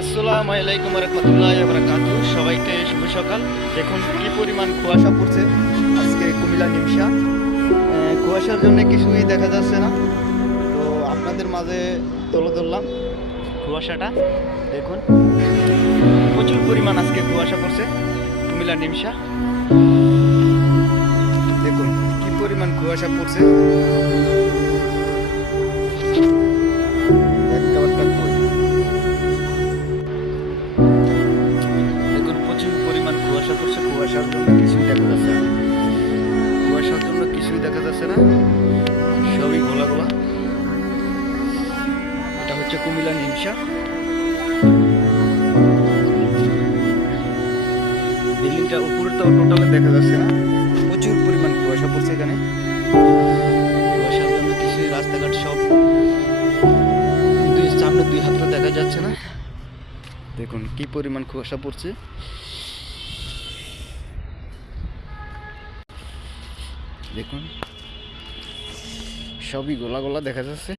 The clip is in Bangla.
আসসালামু আলাইকুম ওয়া রাহমাতুল্লাহি ওয়া বারাকাতুহু। সবাইকে শুভ সকাল। দেখুন কি পরিমাণ কুয়াশা পড়ছে আজকে কুমিল্লা নিমসা। কুয়াশার জন্য কিছুই দেখা যাচ্ছে না, তো আপনাদের মাঝে তুলে ধরলাম কুয়াশাটা। দেখুন প্রচুর পরিমাণ আজকে কুয়াশা পড়ছে কুমিল্লা নিমসা। দেখুন কি পরিমাণ কুয়াশা পড়ছে। প্রচুর পরিমাণ কুয়াশা পড়ছে, কুয়াশার জন্য কিছুই দেখা যাচ্ছে না, কুয়াশার জন্য কিছুই দেখা যাচ্ছে না, সবই গোলা গোলা। এটা হচ্ছে কুমিল্লা নিমসা। বিল্ডিংটা উপরে তো টোটালে দেখা যাচ্ছে না, প্রচুর পরিমাণ কুয়াশা পড়ছে এখানে। কুয়াশার জন্য কিছুই, রাস্তাঘাট সব সামনে 2 হাত দেখা যাচ্ছে না। দেখুন কি পরিমাণ কুয়াশা পড়ছে। দেখুন সবই গোলা গোলা দেখা যাচ্ছে।